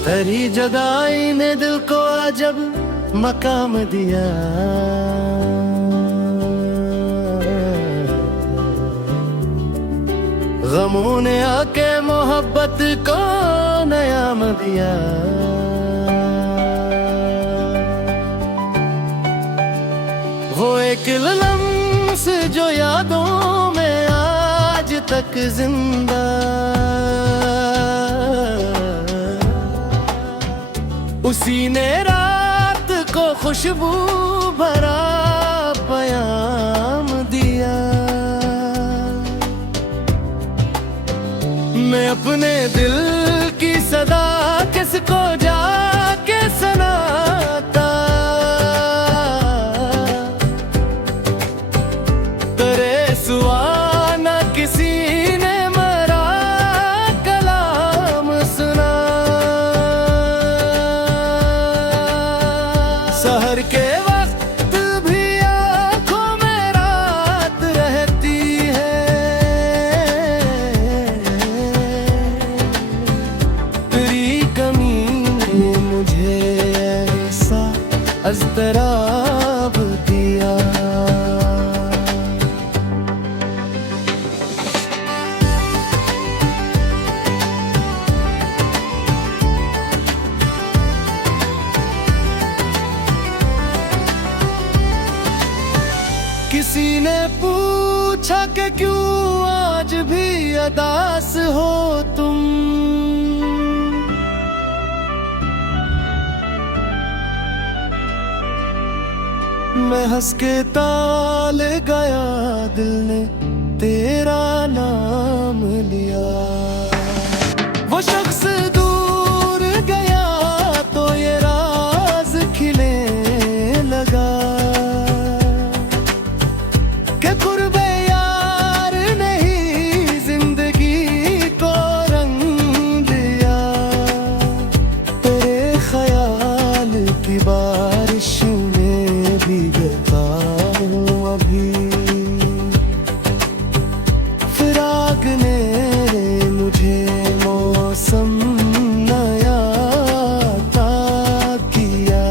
तेरी जुदाई ने दिल को अजब मकाम दिया। गमों ने आके मोहब्बत को नयाम दिया। वो एक लम्स जो यादों में आज तक जिंदा, उसी ने रात को खुशबू भरा पैगाम दिया। मैं अपने दिल की सदा किसको जाके सुनाता, तेरे सिवा न किसी ने मेरा कलाम सुना। सहर के वक्त भी आँखों में रात रहती है, तेरी कमी ने मुझे ऐसा अज़्तराब दिया। किसी ने पूछा कि क्यों आज भी अदास हो तुम, मैं हंस के ताल गया, दिल ने तेरा नाम लिया। वो शख्स दूर गया तो ये राज खिले लगा, कि कुर्बे यार ने ही जिंदगी को रंग दिया। तेरे ख्याल की बारिश में भीगता हूँ अभी, फिराक ने मुझे मौसम नया अता किया।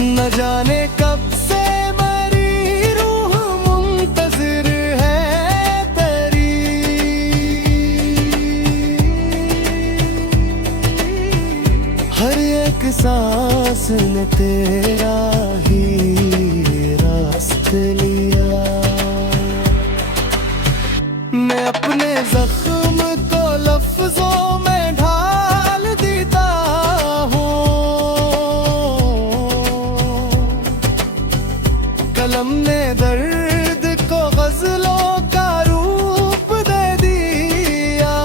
न जाने कब से मेरी रूह मुंतज़िर है तेरी, हर एक सांस ने तेरा ही रास्ते लिया। मैं अपने जख्म को लफ्जों में ढाल देता हूँ, कलम ने दर्द को गजलों का रूप दे दिया।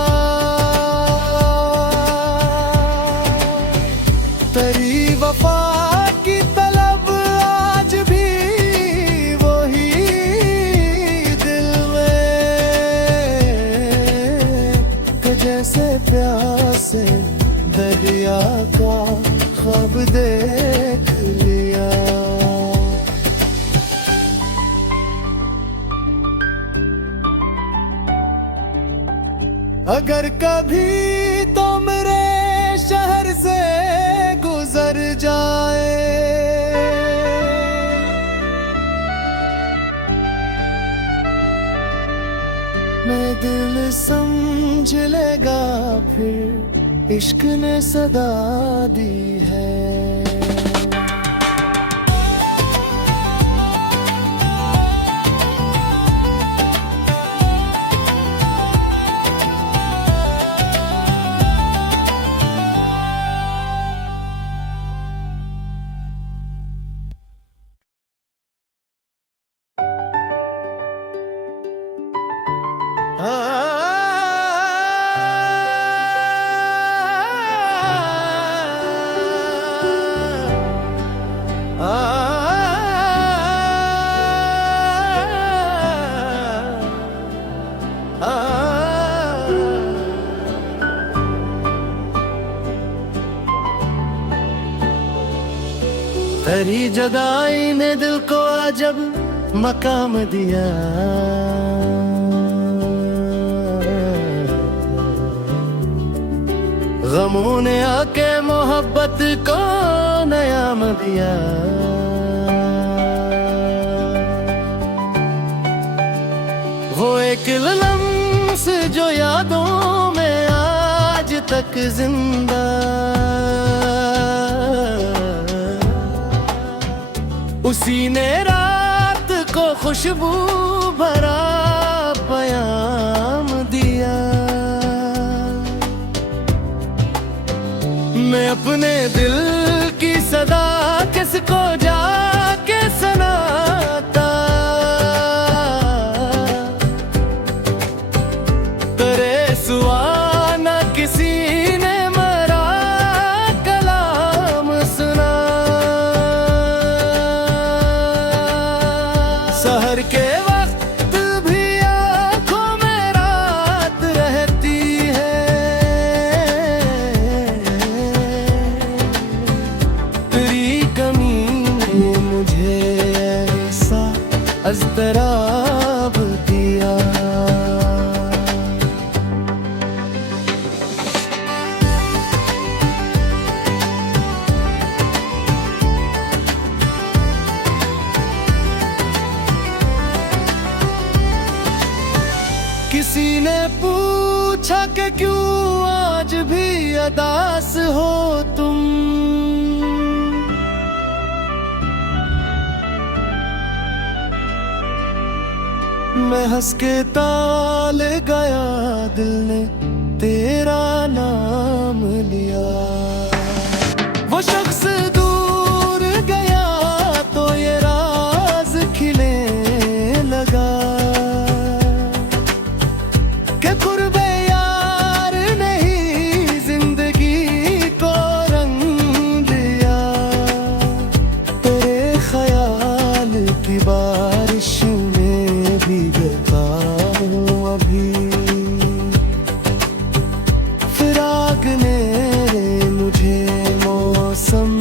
तेरी वफा की तलब आज भी वही दिल में, कि जैसे प्यासे दरिया का ख्वाब देख लिया। अगर कभी तो मेरे शहर से गुजर जाए, मैं दिल समझ लेगा फिर इश्क ने सदा दी है। तेरी जुदाई ने दिल को अजब मकाम दिया। गमों ने आके मोहब्बत को नयाम दिया। वो एक लम्स जो यादों में आज तक जिंदा, उसी ने रात को खुशबू भरा पैगाम दिया। मैं अपने दिल की सदा किसको जाके सुनाता, तेरे सिवा न किसी ने मेरा कलाम सुना। सहर के वक्त भी आँखों में रात रहती है, तेरी कमी ने मुझे ऐसा अज़्तराब दिया। किसी ने पूछा कि क्यों आज भी अदास हो तुम, मैं हंस के ताल गया, दिल ने तेरा नाम लिया। वो शख्स दूर गया तो ये राज खिले लगा, कि कुर्बे यार नहीं जिंदगी को रंग दिया। तेरे ख्याल की बारिश में भीगता हूँ अभी, फिराक ने मुझे मौसम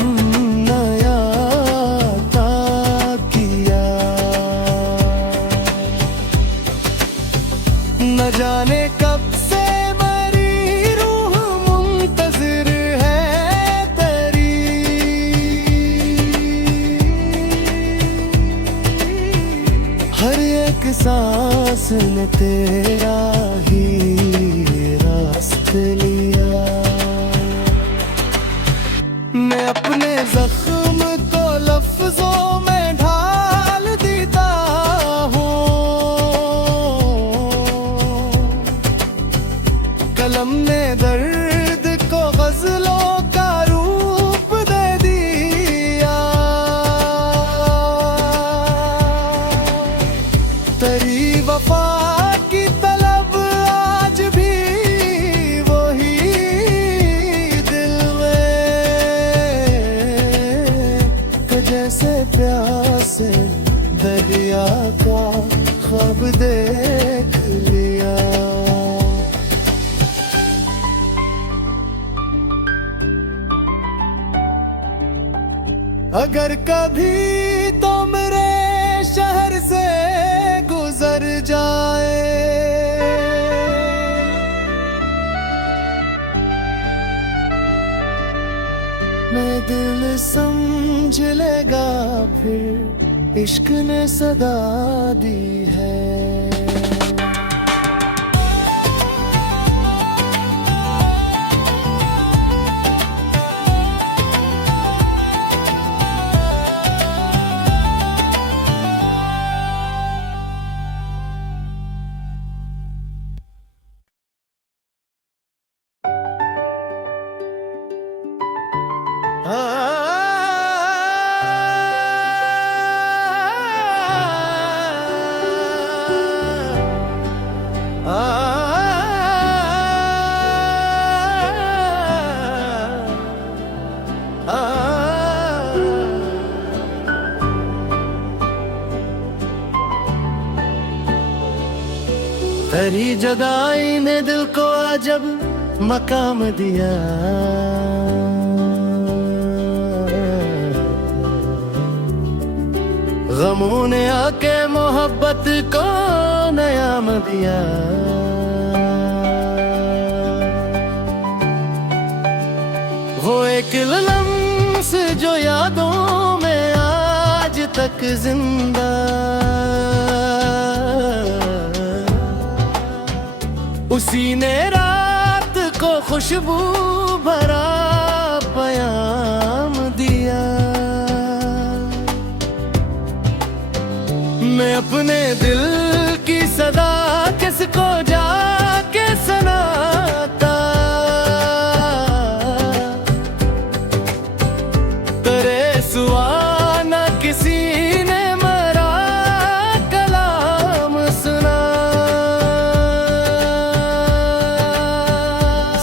नया अता किया। न जाने कब से मेरी रूह मुंतज़िर है तेरी, हर एक सांस ने तेरा ही रास्ते लिया। मैं अपने जख्म को लफ्जों में ढाल देता हूँ, कलम ने दर्द को गजलों का रूप दे दिया। तेरी वफा की तलब आज भी वही दिल में, कि जैसे प्यासे दरिया का ख्वाब देख लिया। अगर कभी तो मेरे शहर से गुजर जाए, मैं दिल समझ लेगा फिर इश्क ने सदा दी है। तेरी जुदाई ने दिल को अजब मकाम दिया। गमों ने आके मोहब्बत को नयाम दिया। वो एक लम्स जो यादों में आज तक जिंदा, उसी ने रात को खुशबू भरा पयाम दिया। मैं अपने दिल की सदा किसको जाके सुनाता, तेरे सिवा न किसी ने मेरा कलाम सुना।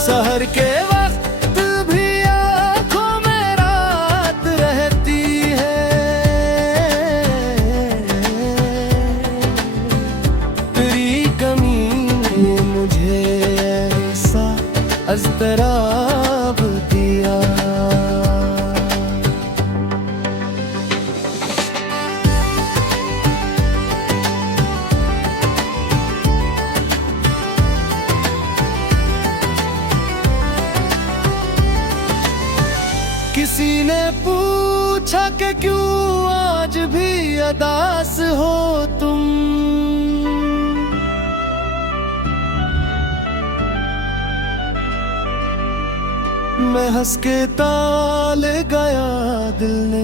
सहर के वक्त भी आँखों में रात रहती है, तेरी कमी ने मुझे ऐसा अज़्तराब दिया। किसी ने पूछा कि क्यों आज भी उदास हो तुम, मैं हंस के ताल गया, दिल ने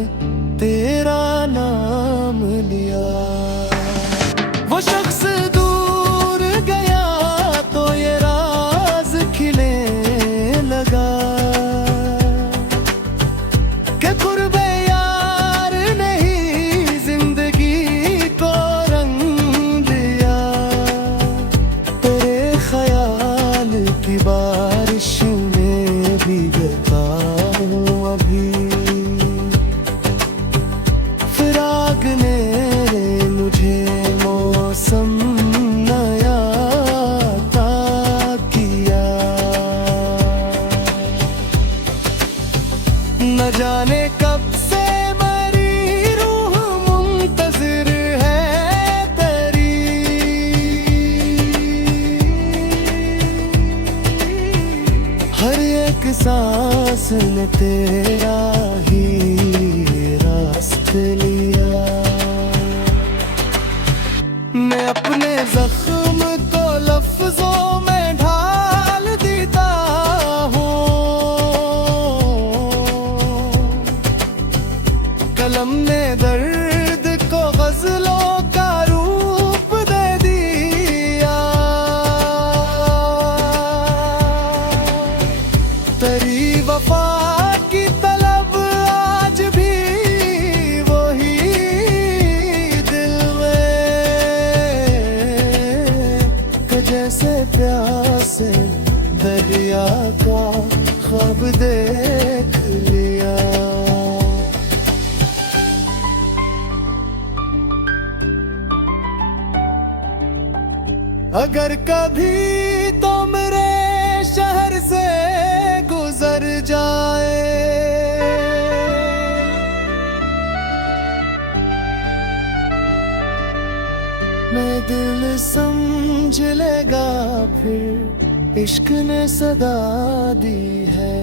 तेरा नाम लिया। वो शख्स दूर गया तो ये राज खिले लगा, कि कुर्बे यार नहीं जिंदगी को रंग दिया। तेरे ख्याल की बारिश में भीगता हूँ अभी, फिराक ने मुझे मौसम नया अता किया। न जाने कब से मेरी रूह मुंतज़िर है तेरी, हर एक सांस ने तेरा ही रास्ते लिया। मैं अपने जख्म को लफ्जों में ढाल देता हूँ, कलम ने दर्द को गजलों का रूप दे दिया। तेरी वफा की तलब आज भी वही दिल में, कि जैसे प्यासे दरिया का ख्वाब देख लिया। अगर कभी तो मेरे शहर से गुजर जाए, मैं दिल समझ लेगा फिर इश्क ने सदा दी है।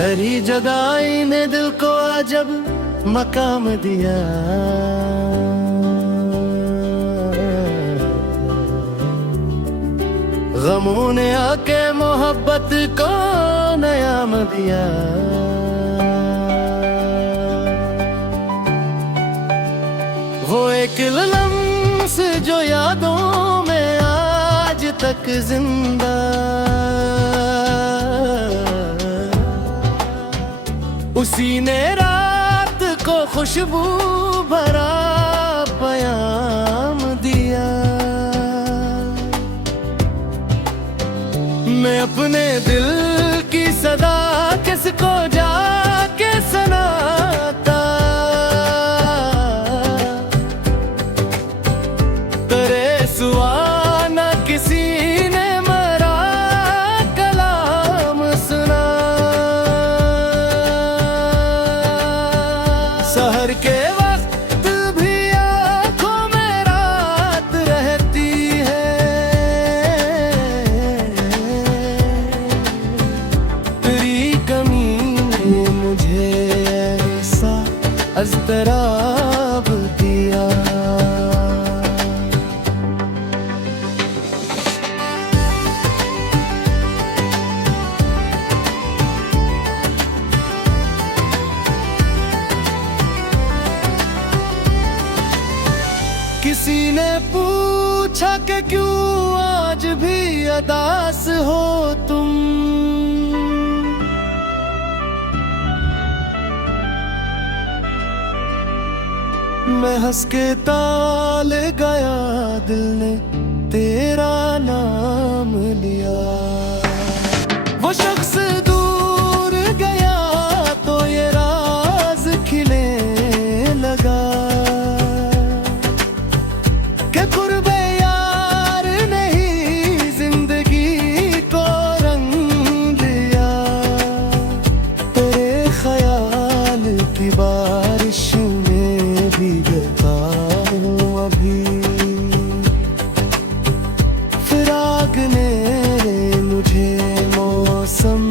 तेरी जुदाई ने दिल को अजब मकाम दिया। गमों ने आके मोहब्बत को नयाम दिया। एक लम्स जो यादों में आज तक जिंदा, उसी ने रात को खुशबू भरा पयाम दिया। मैं अपने दिल की सदा किसको जाके सुनाता, तेरे सिवा न किसी ने मेरा कलाम सुना। सहर के वक्त भी आँखों में रात रहती है, तेरी कमी ने मुझे ऐसा अज़्तराब दिया। किसी ने पूछा कि क्यों आज भी उदास हो तुम, मैं हंस के ताल गया, दिल ने तेरा नाम लिया। वो शख्स दूर गया तो ये राज खिले लगा, कि कुर्बे यार नहीं जिंदगी को रंग लिया। तेरे ख्याल की बारिश में भीगता हूँ अभी, फिराक ने मुझे मौसम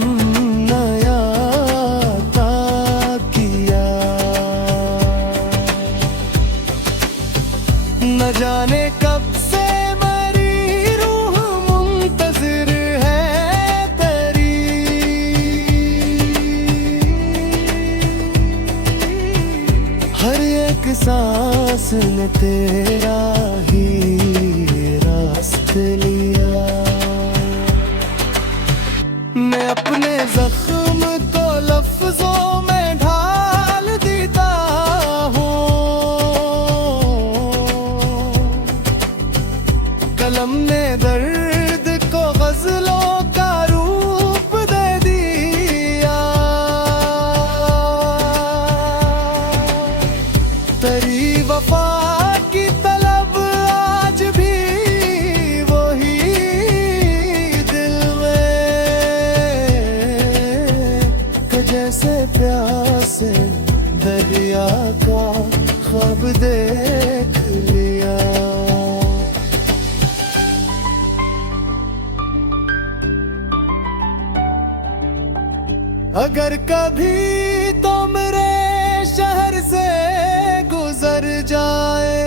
नया अता किया। न जाने कब से मेरी रूह मुंतज़िर है तेरी, हर एक सांस ने तेरा ही रास्ते लिया। मैं अपने जख्म को लफ्जों में ढाल देता हूँ, कलम ने दर्द को गजलों का रूप दे दिया। तेरी वफा की तलब आज भी वही दिल में, कि जैसे प्यासे दरिया का ख्वाब देख लिया। अगर कभी तो मेरे शहर से गुजर जाए,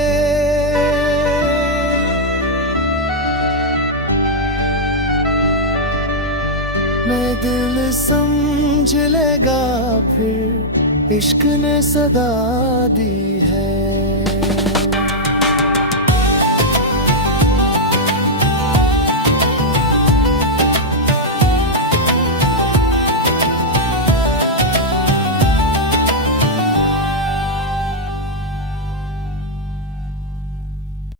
मैं दिल समझ लेगा फिर इश्क ने सदा दी है।